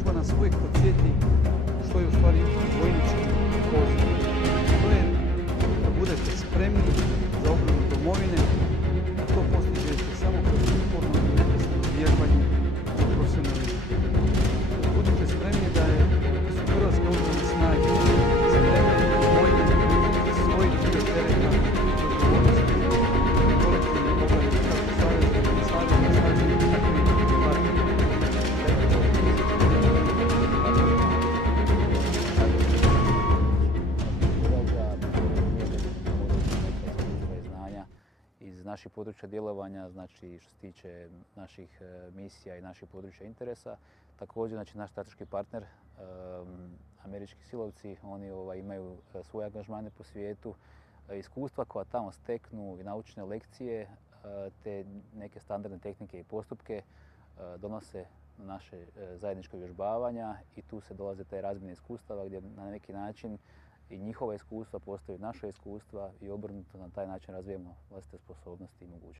vježba nas uvijek podsjeti što je u stvari vojnički poziv. To je da budete spremni za obranu domovine, a to postižete samo kroz uporno i neprestano vježbanje i profesionalizam. Budite spremni da su Hrvatske obrambene snage spremne vojne svoj dio tereta i odgovornosti kolektivne obrane kako savezne snage, tako i partneri. Iz naših područja djelovanja, znači što se tiče naših misija i naših područja interesa. Također, znači, naš strateški partner, američki silovci, oni imaju svoje angažmane po svijetu, iskustva koja tamo steknu i naučne lekcije, te neke standardne tehnike i postupke donose na naše zajedničko vježbavanja i tu se dolaze te razmjene iskustava gdje na neki način i njihova iskustva postaju naša iskustva i obrnuto na taj način razvijemo vlastite sposobnosti i mogućnosti.